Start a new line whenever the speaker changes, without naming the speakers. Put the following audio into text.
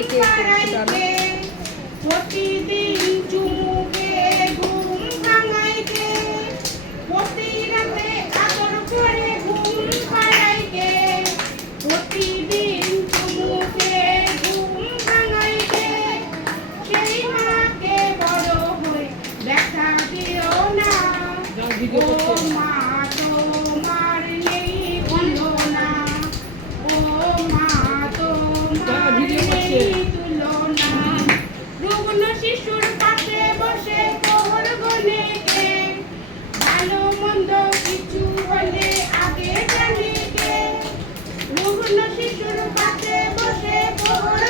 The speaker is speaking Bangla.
একে একে
প্রতিদিন চুমুকে ঘুম ভাঙাইকে প্রতি রাতে আদর করে ঘুম প্রতিদিন চুমুকে ঘুম সেই মাকে বড় হয়ে দেখা দিও না ও মা রুগ্ন শিশুর পাশে বসে কোহর গনে ভালো মন্দ কিছু হলে আগে জানি কে শিশুর পাশে বসে কোহর